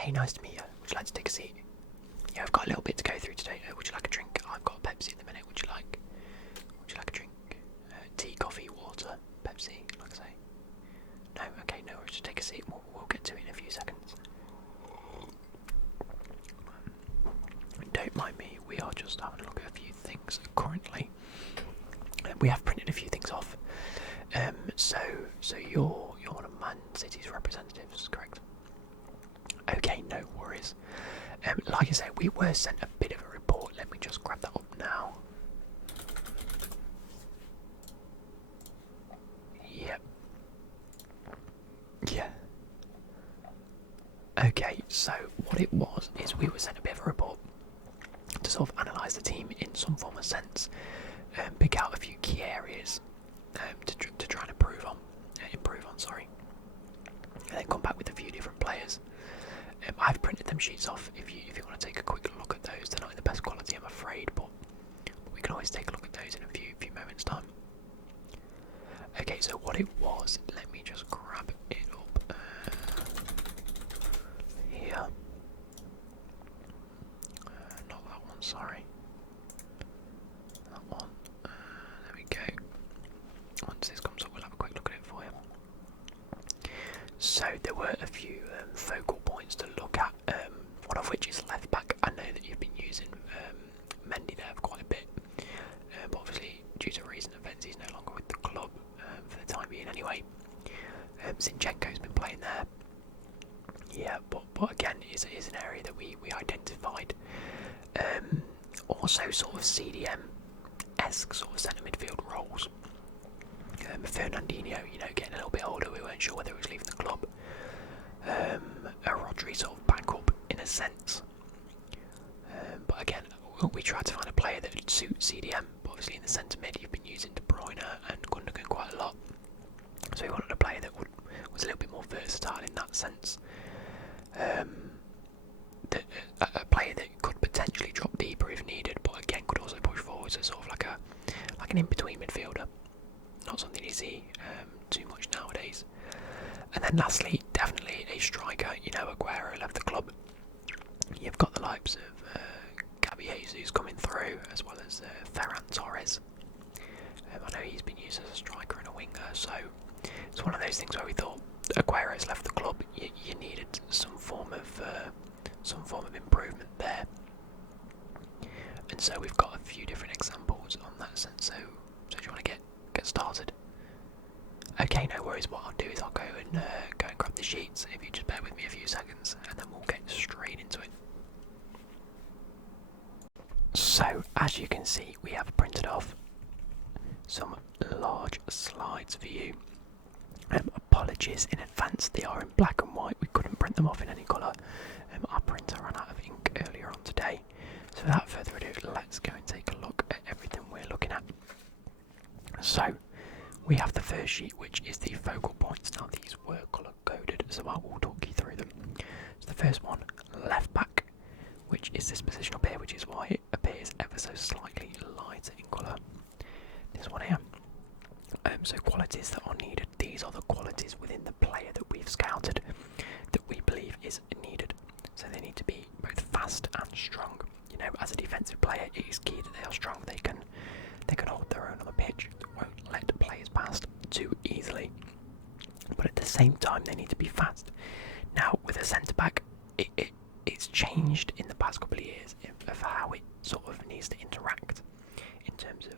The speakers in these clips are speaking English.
Hey, nice to meet you. Would you like to take a seat? Yeah, I've got a little bit to go through today. Would you like a drink? I've got a Pepsi in the minute. Would you like a drink? Tea, coffee, water, Pepsi, like I say. No? Okay, no worries. Just take a seat. We'll get to it in a few seconds. Don't mind me. We are just having a look at a few things currently. We have printed a few things off. So you're one of Man City's representatives, correct? Okay, no worries. Like I say, we were sent a bit of a report. Let me just grab that up now. Yep. Yeah. Okay, so what it was is we were sent a bit of a report to sort of analyse the team in some form of sense, pick out a few key areas to try and improve on, sorry, and then come back with a few different players. I've printed them sheets off. If you want to take a quick look at those, they're not in the best quality, I'm afraid, but we can always take a look at those in a few moments' time. Okay, so what it was, let me just grab it up here. Not that one, sorry. That one. There we go. Once this comes up, we'll have a quick look at it for you. So there were a few focal points to look at, one of which is left back. I know that you've been using Mendy there for quite a bit, but obviously due to recent events he's no longer with the club for the time being anyway. Zinchenko's been playing there. Yeah, but again is an area that we identified. Also sort of CDM-esque sort of centre midfield roles. Fernandinho, getting a little bit older, we weren't sure whether he was leaving the club. A Rodri sort of backup in a sense. But again, we tried to find a player that would suit CDM. But obviously in the centre mid you've been using De Bruyne and Gundogan quite a lot. So we wanted a player that was a little bit more versatile in that sense. A player that could potentially drop deeper if needed, but again could also push forward, so sort of like an in-between midfielder. Not something you see too much nowadays. And then lastly, definitely a striker. Aguero left the club. You've got the likes of Gabby Jesus coming through, as well as Ferran Torres. I know he's been used as a striker and a winger, so it's one of those things where we thought Aguero's left the club. You needed some form of improvement there, and so we've got a few different examples on that sense. So do you want to get started? Okay, no worries. What I'll do is I'll go and grab the sheets. If you just bear with me a few seconds, and then we'll get straight into it. So, as you can see, we have printed off some large slides for you. Apologies in advance, they are in black and white. We couldn't print them off in any colour. Our printer ran out of ink earlier on today. So without further ado, let's go and take a look at everything we're looking at. So, we have the first sheet, which is the focal points. Now these were colour coded, so I will talk you through them. So the first one, left back, which is this position up here, which is why it appears ever so slightly lighter in colour. This one here. So qualities that are needed. These are the qualities within the player that we've scouted that we believe is needed. So they need to be both fast and strong. As a defensive player, it is key that they are strong. They can hold their own on the pitch. Won't let players past too easily. But at the same time, they need to be fast. Now, with a centre back, it's changed in the past couple of years of how it sort of needs to interact in terms of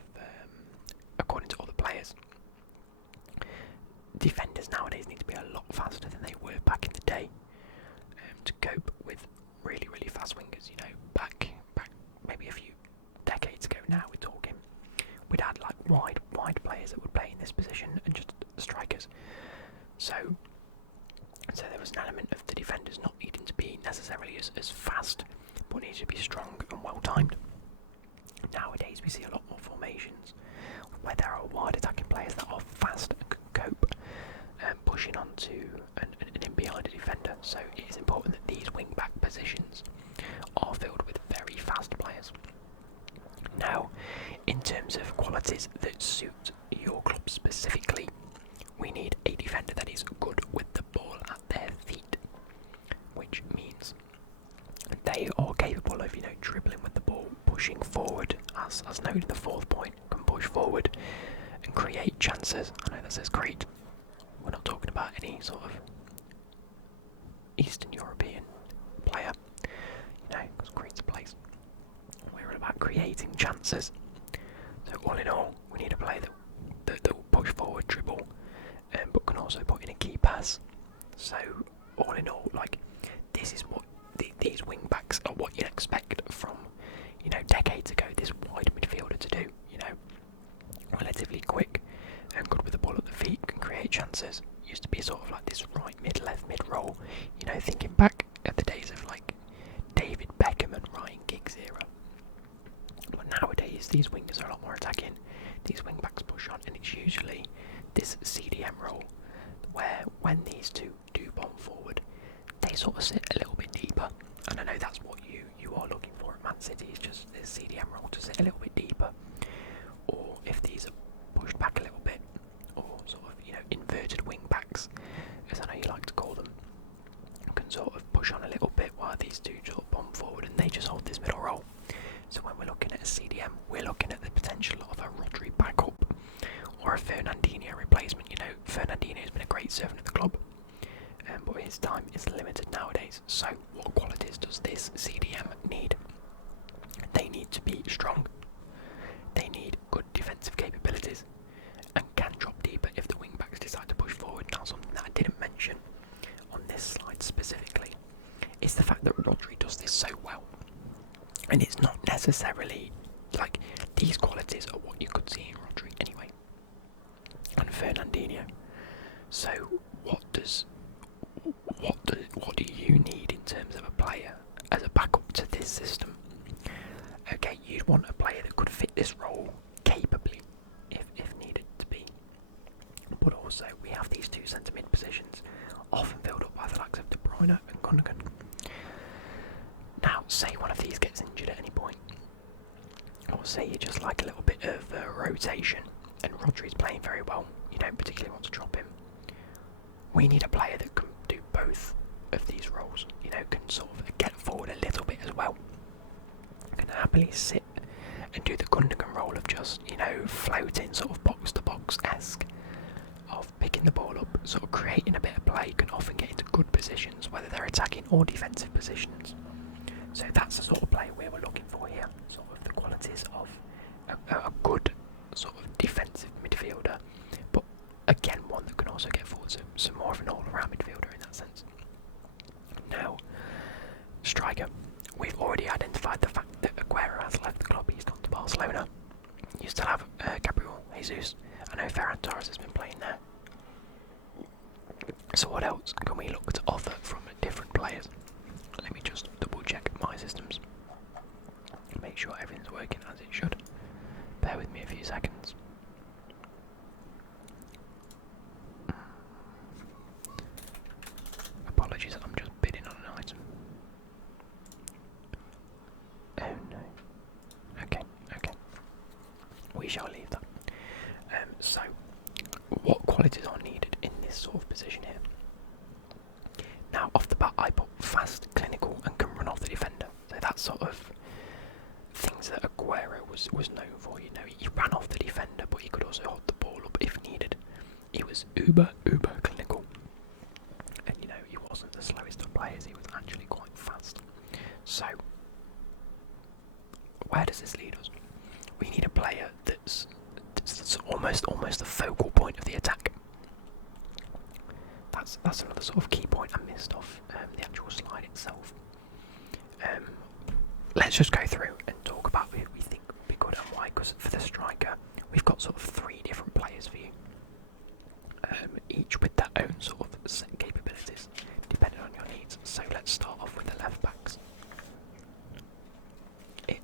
according to other players. Defenders nowadays need to be a lot faster than they were back in the day to cope with really, really fast wingers. Back maybe a few decades ago now we're talking, we'd had like wide players that would play in this position and just strikers. So there was an element of the defenders not needing to be necessarily as fast, but needed to be strong and well timed. Nowadays we see a lot more formations where there are wide attacking players that are fast and can cope, pushing onto and in behind a defender. So it is important that these wing back positions are filled with very fast players. Now, in terms of qualities that suit your club specifically, we need a defender that is good with the ball at their feet, which means as noted, the 4th point, can push forward and create chances. I know that says create. We're not talking about any sort of Eastern European player, because Crete's a place. We're all about creating chances. So all in all, we need a player that will push forward, dribble, but can also put in a key pass. So all in all, this is what these wing backs are what you'd expect from decades ago. This wide midfielder to do. Relatively quick and good with the ball at the feet, can create chances. Used to be sort of like this right mid, left mid role. Thinking back at the days of David Beckham and Ryan Giggs era. But nowadays these wingers are a lot more attacking. These wing backs push on, and it's usually this CDM role where when these two do bomb forward, they sort of sit a little bit deeper. And I know that's what you are looking for at Man City, is just this CDM role to sit a little bit deeper. Or if these are pushed back a little bit, or sort of inverted wing backs, as I know you like to call them, can sort of push on a little bit while these two sort of bomb forward and they just hold this middle role. So when we're looking at a CDM, we're looking at the potential of a Rodri backup or a Fernandinho replacement. Fernandinho has been a great servant at the club, but his time is limited nowadays. So what qualities does this CDM need? They need to be strong. They need good defensive capabilities and can drop deeper if the wing backs decide to push forward. Now, something that I didn't mention on this slide specifically is the fact that Rodri does this so well. And it's not necessarily these qualities are what you could see in Rodri anyway. And Fernandinho. So what do you need in terms of a player as a backup to this system? Okay, you'd want a player that could fit this role capably if needed to be. But also we have these two centre mid positions often filled up by the likes of De Bruyne and Gundogan. Now, say one of these gets injured at any point, or say you just like a little bit of rotation, and Rodri's playing very well, you don't particularly want to drop him. We need a player that can do both of these roles, can sort of get forward a little bit as well. Can happily sit and do the Gundogan role of just, floating, sort of box to box-esque, of picking the ball up, sort of creating a bit of play, can often get into good positions, whether they're attacking or defensive positions. So that's the sort of player we were looking for here, sort of the qualities of a good sort of defensive midfielder, but again one that can also get forward, so more of an all-around midfielder in that sense. Now, striker. We've already identified the fact that Aguero has left the club. He's gone to Barcelona. You still have Gabriel Jesus. I know Ferran Torres has been playing there. So what else can we look to offer from different players? Let me just double check my systems. Make sure everything's working as it should. Bear with me a few seconds. Apologies, I'm just bidding on an item. Oh no. Okay. We shall leave that. So, what qualities are needed in this sort of position here? Now, off the bat, I put fast, clinical, and can run off the defender. So that's sort of things that Aguero was known for. He ran off the defender, but he could also hold the ball up if needed. He was uber clinical, and he wasn't the slowest of players. He was actually quite fast. So, where does this lead us? We need a player that's almost the focal point of the attack. That's another sort of key point I missed off the actual slide itself. Let's just go through and talk about who we think would be good and why. Because for the striker, we've got sort of 3 different players for you, each with their own sort of set capabilities, depending on your needs. So let's start off with the left backs. I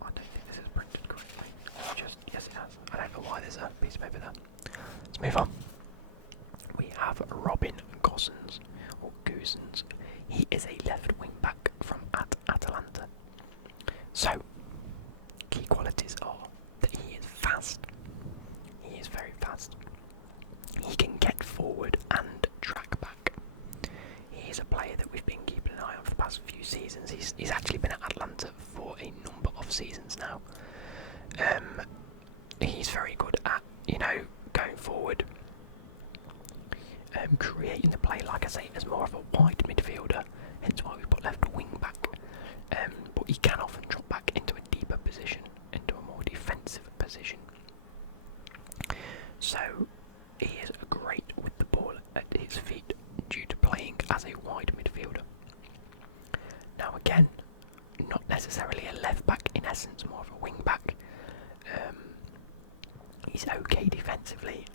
don't think this is printed correctly. Yes, it has. I don't know why there's a piece of paper there. Let's move on. We have Robin Gosens, or Goosens. He is a left wing back from Atalanta. So, key qualities are that he is fast. He is very fast. He can get forward and track back. He is a player that we've been keeping an eye on for the past few seasons. He's actually been at Atlanta for a number of of seasons now. He's very good at, going forward, creating the play, like I say, as more of a wide midfielder, hence why we put left wing back. But he can often drop back into a deeper position, into a more defensive position. So he is great with the ball at his feet due to playing as a wide midfielder. Now again, not necessarily a left back in essence, more of a wing back. He's okay defensively.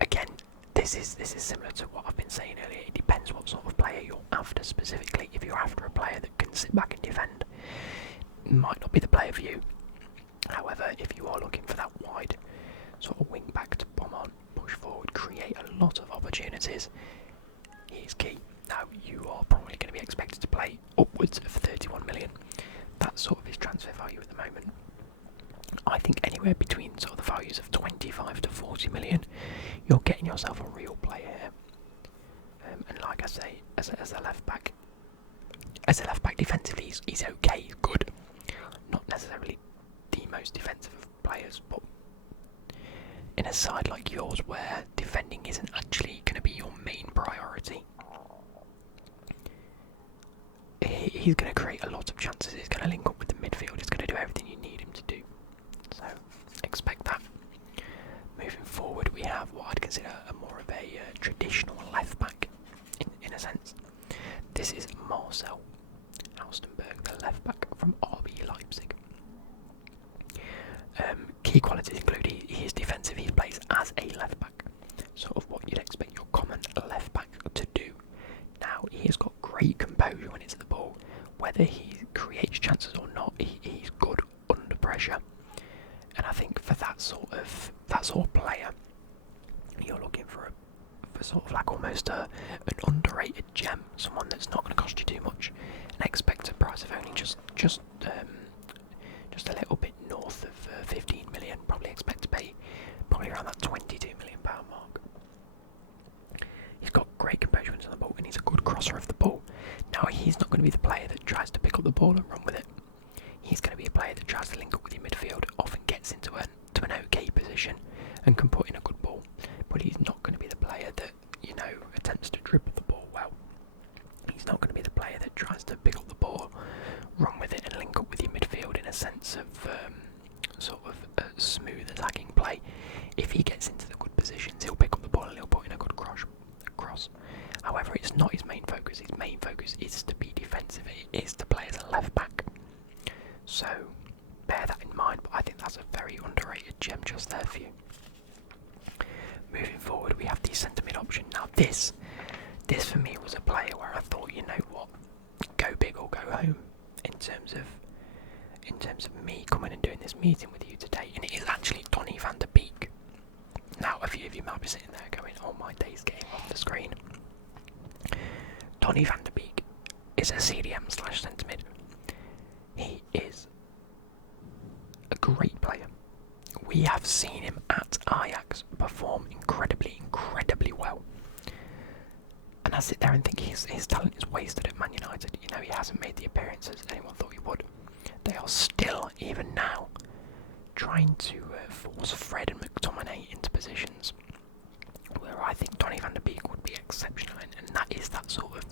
Again, this is similar to what I've been saying earlier. It depends what sort of player you're after specifically. If you're after a player that can sit back and defend, it might not be the player for you. However, if you are looking for that wide sort of wing back to bomb on, push forward, create a lot of opportunities, he is key. Now, you are probably going to be expected to play upwards of 31 million. That's sort of his transfer value at the moment. I think anywhere between sort of the values of 25 to 40 million, you're getting yourself a real player here. And like I say, as a left back defensively, he's okay, he's good. Not necessarily the most defensive of players, but in a side like yours where defending isn't actually going to be your main priority, he's going to create a lot of chances. He's going to link up with the midfield. He's going to do everything you need him to do. So expect that. Moving forward, we have what I'd consider more of a traditional left back in a sense. This is Marcel Austenberg, the left back from RB Leipzig. Key qualities include he is defensive. He plays as a left back, sort of what you'd expect your common left back to do. Now, he has got great composure when it's at the ball. Whether he creates chances or not, he's good under pressure. And I think for that sort of player, you're looking for sort of like almost an underrated gem, someone that's not going to cost you too much, and expect a price of only just a little bit north of 15 million. Probably expect to pay probably around that 22 million pound mark. He's got great composure on the ball, and he's a good crosser of the ball. Now, he's not going to be the player that tries to pick up the ball and run with it. He's going to be a player that tries to link up with your midfield, often gets into an okay position and can put in a good ball. But he's not going to be the player that, attempts to dribble the ball well. He's not going to be the player that tries to pick up the ball, run with it and link up with your midfield in a sense of sort of a smooth attacking play. If he gets into the good positions, he'll pick up the ball and he'll put in a good cross. However, it's not his main focus. His main focus is to be defensive. It is to play as a left back. So bear that in mind, but I think that's a very underrated gem just there for you. Moving forward, we have the centre mid option. Now this for me was a player where I thought, you know what, go big or go home in terms of me coming and doing this meeting with you today, and it is actually Donny van der Beek. Now, a few of you might be sitting there going, "Oh, my day's getting off the screen." Donny van der Beek is a CDM / centre mid. He is a great player. We have seen him at Ajax perform incredibly well. And I sit there and think his talent is wasted at Man United. He hasn't made the appearances anyone thought he would. They are still, even now, trying to force Fred and McTominay into positions where I think Donny van der Beek would be exceptional in, and that is that sort of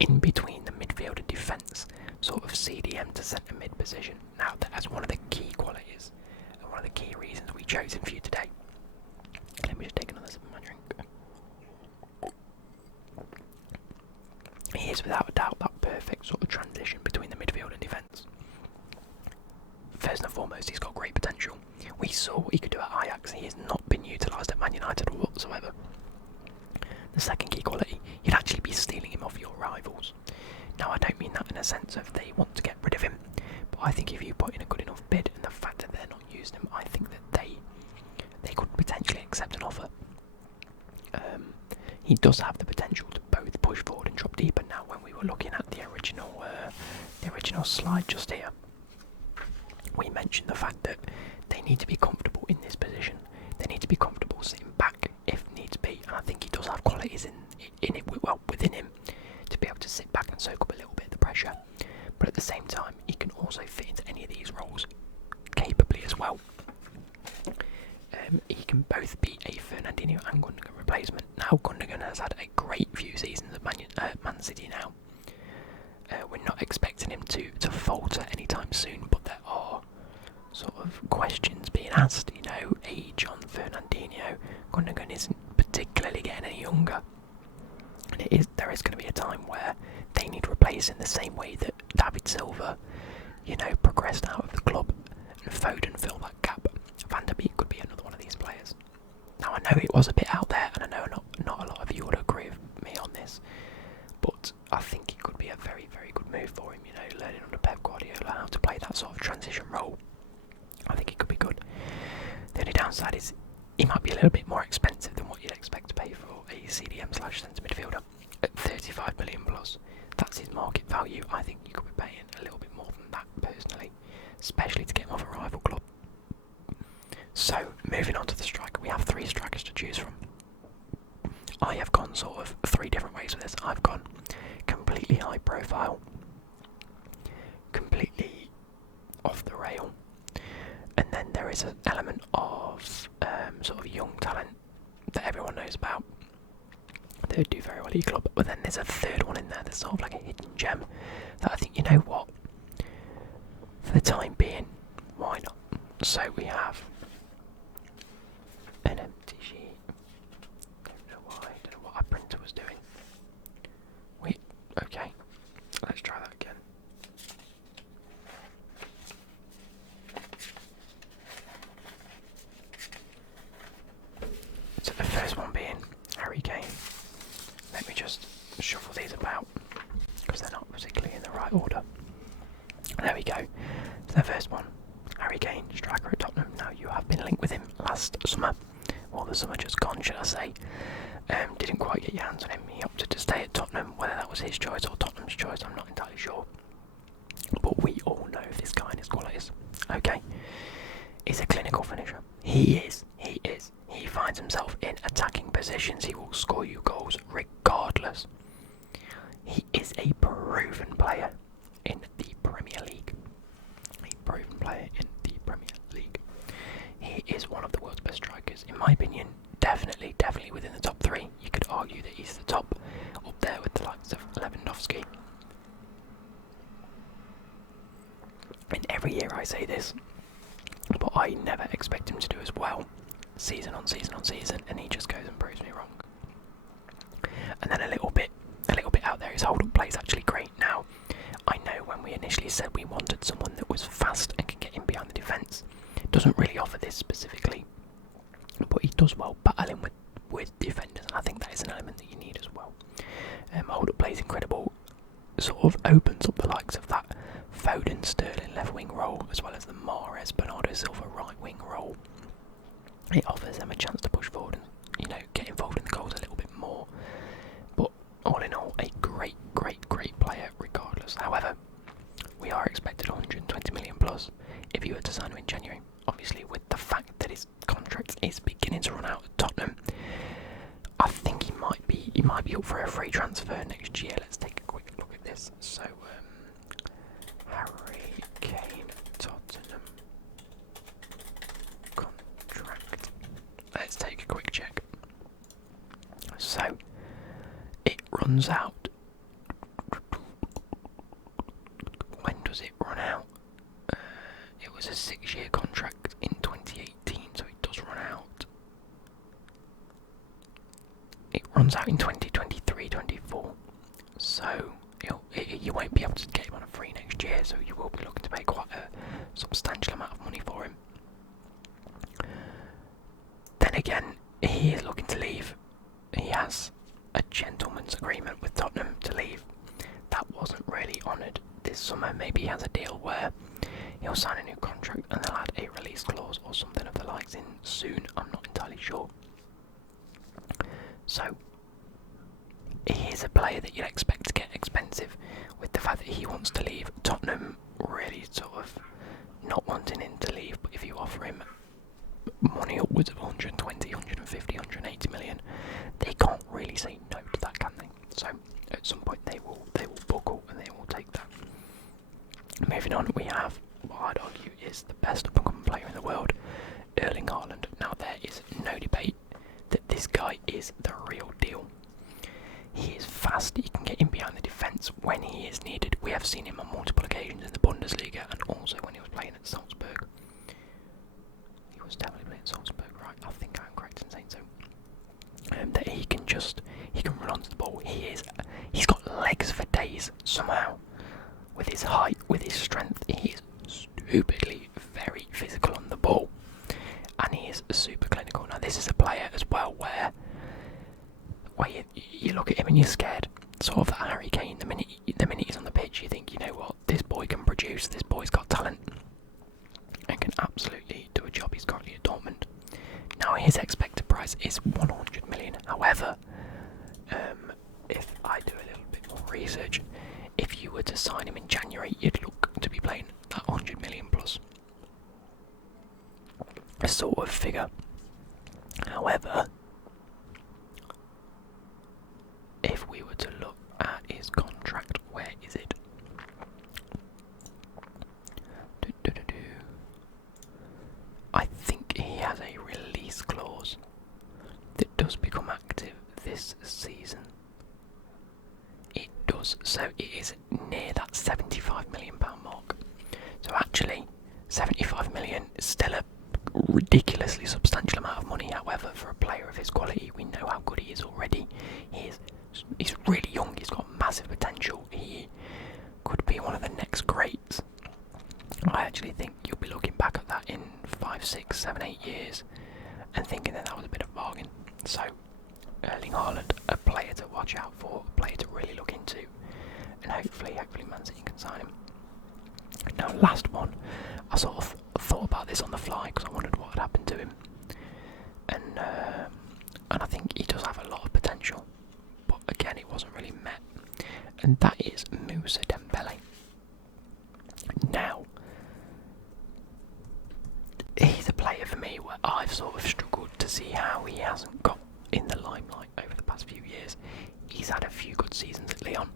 in between the midfield and defence, sort of CDM to centre mid position. Now, that's one of the key qualities and one of the key reasons we chose him for you today. Let me just take another sip of my drink. He is without a doubt that perfect sort of transition between the midfield and defence. First and foremost, he's got great potential. We saw what he could do at Ajax. He has not been utilised at Man United whatsoever. The second key quality, you'd actually be stealing him off your rivals. Now, I don't mean that in a sense of they want to get rid of him, but I think if you put in a good enough bid and the fact that they're not using him, I think that they could potentially accept an offer. He does have the potential to both push forward and drop deeper. Now, when we were looking at the original slide just here, we mentioned the fact that they need to be comfortable in this position. They need to be comfortable sitting back if needs be, and I think he does have qualities within him to be able to sit back and soak up a little bit of the pressure. but at the same time, he can also fit into any of these roles capably as well. He can both be a Fernandinho and Gundogan replacement. Now, Gundogan has had a great few seasons at Man City now. We're not expecting him to falter anytime soon, but there are sort of questions being asked. You know, age on Fernandinho. Gundogan isn't particularly getting any younger. And there is going to be a time where they need replacing the same way that David Silva, you know, progressed out of the club, and Foden filled that gap. Van der Beek could be another one of these players. Now, I know it was a bit out there, and I know not a lot of you would agree with me on this, but I think it could be a very, very good move for him, you know, learning under Pep Guardiola how to play that sort of transition role. I think it could be good. The only downside is he might be a little bit more expensive than what you'd expect to pay for a CDM/centre midfielder at 35 million plus. That's his market value. I think you could be paying a little bit more than that personally, especially to get him off a rival club. So, moving on to the striker, we have 3 strikers to choose from. I have gone sort of 3 different ways with this. I've gone completely high profile, completely off the rail, and then there is an element of sort of young talent that everyone knows about. They would do very well at your club, but then there's a third one in there that's sort of like a hidden gem that I think, you know what, for the time being, why not? So we have an empty sheet. Don't know why, don't know what our printer was doing. Wait, okay, let's try that again. So the first one being Harry Kane. Let me just shuffle these about because they're not particularly in the right order. There we go. So the first one, Harry Kane, striker at Tottenham. Now, you have been linked with him last summer, or the summer just gone, should I say. Didn't quite get your hands on him. He opted to stay at Tottenham. Whether that was his choice or Tottenham's choice, I'm not entirely sure. But we all know this guy and his qualities. Okay, he's a clinical finisher. He is. He finds himself in attacking positions. He will score you goals regardless. He is a proven player in the Premier League. He is one of the world's best strikers, in my opinion. Definitely within the top 3. You could argue that he's the top, up there with the likes of Lewandowski. And every year I say this, but I never expect him to do as well, season on season, and he just goes and proves me wrong. And then a little bit out there, his hold-up play is actually great. Now, I know when we initially said we wanted someone that was fast and could get in behind the defence, it doesn't really offer this specifically, but he does well battling with defenders, and I think that is an element that you need as well. Hold-up play is incredible, sort of opens up the likes of that Foden, Sterling left wing role, as well as the Mahrez, Bernardo Silva right wing role. It offers them a chance to push forward and, you know, get involved in the goals a little bit more. But all in all, a great player regardless. However, we are expected 120 million plus if you were to sign him in January. Obviously, with the fact that his contract is beginning to run out at Tottenham, I think he might be up for a free transfer next year. Let's take a quick look at this. So, Harry Kane, Tottenham contract. Let's take a quick check. So, it runs out. When does it run out? It was a 6-year contract in 2018, so it does run out. It runs out in 2023-24, so you won't be able to get him on a free next year, so you will be looking to pay quite a substantial amount of money for him. Then again, he is looking to leave. He has a gentleman's agreement with Tottenham to leave. That wasn't really honoured this summer. Maybe he has a deal where he'll sign a new contract and they'll add a release clause or something of the likes in soon. I'm not entirely sure. So, he is a player that you'd expect to get expensive, with the fact that he wants to leave. Tottenham really sort of not wanting him to leave, but if you offer him money upwards of 120, 150, 180 million, they can't really say no to that, can they? So at some point they will buckle and they will take that. is the best up-and-coming player in the world, Erling Haaland. Now there is no debate that this guy is the real deal. He is fast, he can get in behind the defence when he is needed. We have seen him on multiple occasions in the Bundesliga and also when he was playing at Salzburg. He was definitely playing at Salzburg, right? I think I'm correct in saying so. That he can run onto the ball. He's got legs for days somehow. With his height, with his strength, he is stupidly very physical on the ball. And he is super clinical. Now this is a player as well where you look at him and you're scared. Sort of that Harry Kane, the minute he's on the pitch you think, you know what, this boy can produce, this boy's got talent. And can absolutely do a job. He's currently at Dortmund. Now his expected price is 100 million. However, if I do a little bit more research, if you were to sign him in January, you'd look to be playing that 100 million plus. A sort of figure. However, if we were to look at his contract, where is it? I think he has a release clause that does become active this season. It does, so it is near that £75 million mark. So actually, 75 million is still a ridiculously substantial amount of money. However, for a player of his quality, we know how good he is already. He's really young, he's got massive potential. He could be one of the next greats. I actually think you'll be looking back at that in 5, 6, 7, 8 years and thinking that was a bit of a bargain. So, Erling Haaland, a player to watch out for, a player to really look into, and hopefully Man City can sign him. Now, last one, I sort of thought about this on the fly because I wondered what had happened to him, and I think he does have a lot of potential, but again, it wasn't really met, and that is Moussa Dembele. Now, he's a player for me where I've sort of struggled to see how he hasn't got in the limelight over the past few years. He's had a few good seasons at Lyon.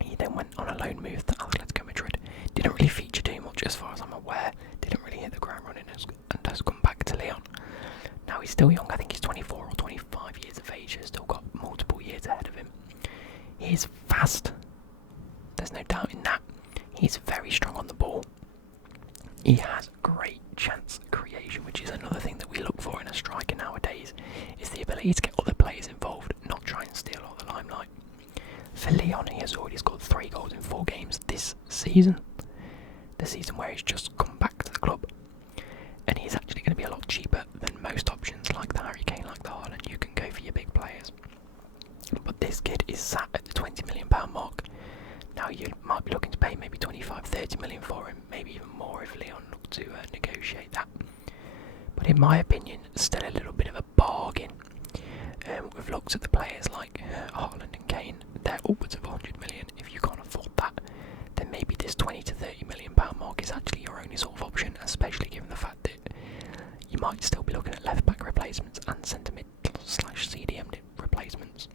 He then went on a loan move to Atletico Madrid. Didn't really feature too much as far as I'm aware. Didn't really hit the ground running and has come back to Lyon. Now he's still young, I think he's 24 or 25 years of age. He's still got multiple years ahead of him. He's fast. There's no doubt in that. He's very strong on the ball. He has great chance creation, which is another thing that we look for in a striker nowadays, is the ability to get other players involved, not try and steal all the limelight. For Lyon, he has already scored 3 goals in 4 games this season. The season where he's just come back to the club. And he's actually going to be a lot cheaper than most options like the Harry Kane, like the Haaland. You can go for your big players. But this kid is sat at the £20 million mark. Now you might be looking to pay maybe 25, 30 million for him, maybe even more if Lyon look to negotiate that. But in my opinion, still a little bit of a bargain. We've looked at the players like Haaland and Kane, they're upwards of 100 million. If you can't afford that, then maybe this 20 to 30 million pound mark is actually your only sort of option, especially given the fact that you might still be looking at left back replacements and centre mid / CDM replacements,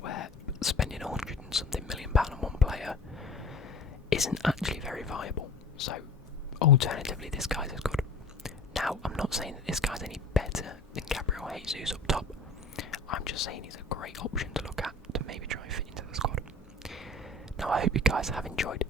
where spending 100 and something million pound on one player isn't actually very viable. So alternatively, this guy's as good. Now, I'm not saying that this guy's any better than Gabriel Jesus up top. I'm just saying he's a great option to look at to maybe try and fit into the squad. Now, I hope you guys have enjoyed